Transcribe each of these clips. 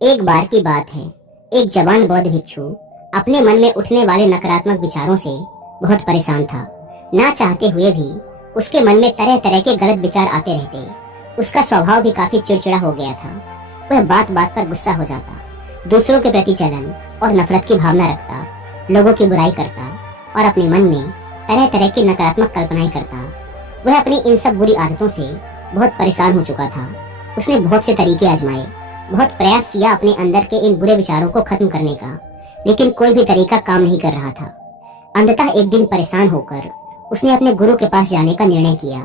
एक बार की बात है। एक जवान बौद्ध भिक्षु अपने मन में उठने वाले नकारात्मक विचारों से बहुत परेशान था। ना चाहते हुए भी उसके मन में तरह तरह के गलत विचार आते रहते। उसका स्वभाव भी काफी चिड़चिड़ा हो गया था। वह बात बात पर गुस्सा हो जाता, दूसरों के प्रति जलन और नफरत की भावना रखता, लोगों की बुराई करता और अपने मन में तरह तरह की नकारात्मक कल्पनाएं करता। वह अपनी इन सब बुरी आदतों से बहुत परेशान हो चुका था। उसने बहुत से तरीके आजमाए, बहुत प्रयास किया अपने अंदर के इन बुरे विचारों को खत्म करने का, लेकिन कोई भी तरीका काम नहीं कर रहा था। अंततः एक दिन परेशान होकर उसने अपने गुरु के पास जाने का निर्णय किया।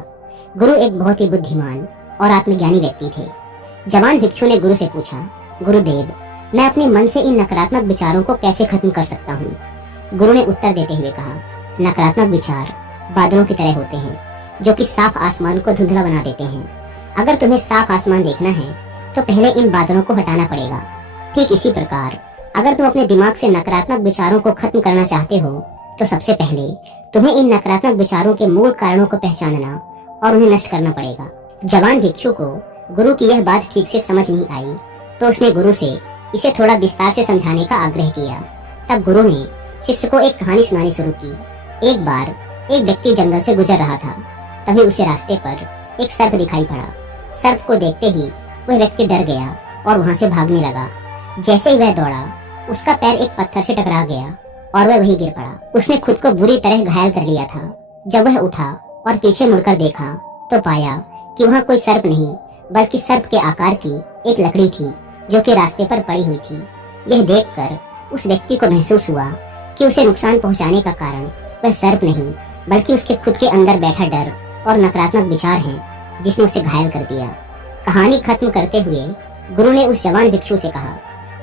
गुरु एक बहुत ही बुद्धिमान और आत्मज्ञानी व्यक्ति थे। जवान भिक्षु ने गुरु से पूछा, गुरुदेव, मैं अपने मन से इन नकारात्मक विचारों को कैसे खत्म कर सकता हूँ? गुरु ने उत्तर देते हुए कहा, नकारात्मक विचार बादलों की तरह होते हैं, जो कि साफ आसमान को धुंधला बना देते हैं। अगर तुम्हें साफ आसमान देखना है तो पहले इन बादलों को हटाना पड़ेगा। ठीक इसी प्रकार अगर तुम अपने दिमाग से नकारात्मक विचारों को खत्म करना चाहते हो तो सबसे पहले तुम्हें इन नकारात्मक विचारों के मूल कारणों को पहचानना और उन्हें नष्ट करना पड़ेगा। जवान भिक्षु को गुरु की यह बात ठीक से समझ नहीं आई, तो उसने गुरु से इसे थोड़ा विस्तार से समझाने का आग्रह किया। तब गुरु ने शिष्य को एक कहानी सुनानी शुरू की। एक बार एक व्यक्ति जंगल से गुजर रहा था। तभी उसे रास्ते पर एक सर्प दिखाई पड़ा। सर्प को देखते ही वह व्यक्ति डर गया और वहां से भागने लगा। जैसे ही वह दौड़ा, उसका पैर एक पत्थर से टकरा गया और वह वहीं गिर पड़ा। उसने खुद को बुरी तरह घायल कर लिया था। जब वह उठा और पीछे मुड़कर देखा तो पाया कि वहां कोई सर्प नहीं, बल्कि सर्प के आकार की एक लकड़ी थी, जो कि रास्ते पर पड़ी हुई थी। यह देखकर उस व्यक्ति को महसूस हुआ कि उसे नुकसान पहुंचाने का कारण वह सर्प नहीं, बल्कि उसके खुद के अंदर बैठा डर और नकारात्मक विचार हैं, जिसने उसे घायल कर दिया। कहानी खत्म करते हुए गुरु ने उस जवान भिक्षु से कहा,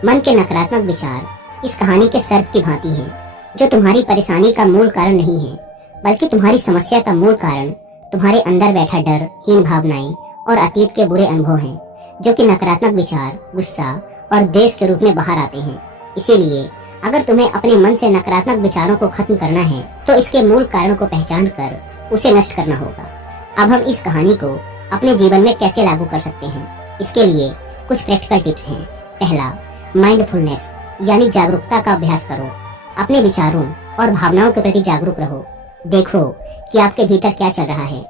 मन के नकारात्मक विचार इस कहानी के सर्प की भांति हैं, जो तुम्हारी परेशानी का मूल कारण नहीं है, बल्कि तुम्हारी समस्या का मूल कारण तुम्हारे अंदर बैठा डर, हीन भावनाएं और अतीत के बुरे अनुभव हैं, जो कि नकारात्मक विचार, गुस्सा और द्वेष के रूप में बाहर आते हैं। इसीलिए अगर तुम्हें अपने मन से नकारात्मक विचारों को खत्म करना है तो इसके मूल कारण को पहचान कर उसे नष्ट करना होगा। अब हम इस कहानी को अपने जीवन में कैसे लागू कर सकते हैं, इसके लिए कुछ प्रैक्टिकल टिप्स हैं। पहला, माइंडफुलनेस यानी जागरूकता का अभ्यास करो। अपने विचारों और भावनाओं के प्रति जागरूक रहो। देखो कि आपके भीतर क्या चल रहा है।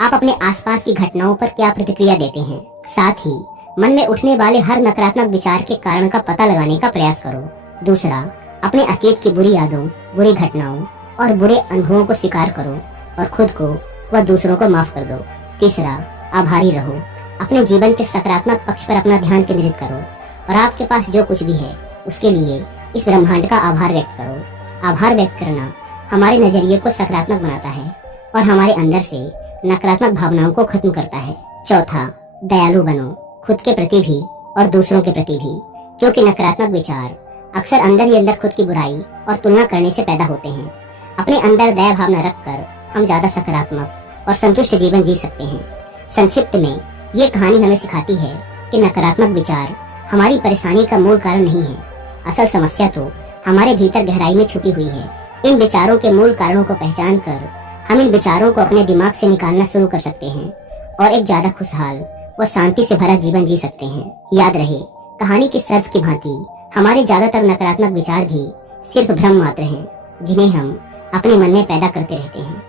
आप अपने आसपास की घटनाओं पर क्या प्रतिक्रिया देते हैं। साथ ही मन में उठने वाले हर नकारात्मक विचार के कारण का पता लगाने का प्रयास करो। दूसरा, अपने अतीत की बुरी यादों, बुरी घटनाओं और बुरे अनुभवों को स्वीकार करो और खुद को व दूसरों को माफ कर दो। तीसरा, आभारी रहो। अपने जीवन के सकारात्मक पक्ष पर अपना ध्यान केंद्रित करो और आपके पास जो कुछ भी है उसके लिए इस ब्रह्मांड का आभार व्यक्त करो। आभार व्यक्त करना हमारे नजरिए को सकारात्मक बनाता है और हमारे अंदर से नकारात्मक भावनाओं को खत्म करता है। चौथा, दयालु बनो, खुद के प्रति भी और दूसरों के प्रति भी, क्योंकि नकारात्मक विचार अक्सर अंदर ही अंदर खुद की बुराई और तुलना करने से पैदा होते हैं। अपने अंदर दया भावना रखकर हम ज्यादा सकारात्मक और संतुष्ट जीवन जी सकते हैं। संक्षिप्त में ये कहानी हमें सिखाती है कि नकारात्मक विचार हमारी परेशानी का मूल कारण नहीं है। असल समस्या तो हमारे भीतर गहराई में छुपी हुई है। इन विचारों के मूल कारणों को पहचान कर हम इन विचारों को अपने दिमाग से निकालना शुरू कर सकते हैं और एक ज्यादा खुशहाल व शांति से भरा जीवन जी सकते हैं। याद रहे, कहानी के सर्प की भांति हमारे ज्यादातर नकारात्मक विचार भी सिर्फ भ्रम मात्र हैं, जिन्हें हम अपने मन में पैदा करते रहते हैं।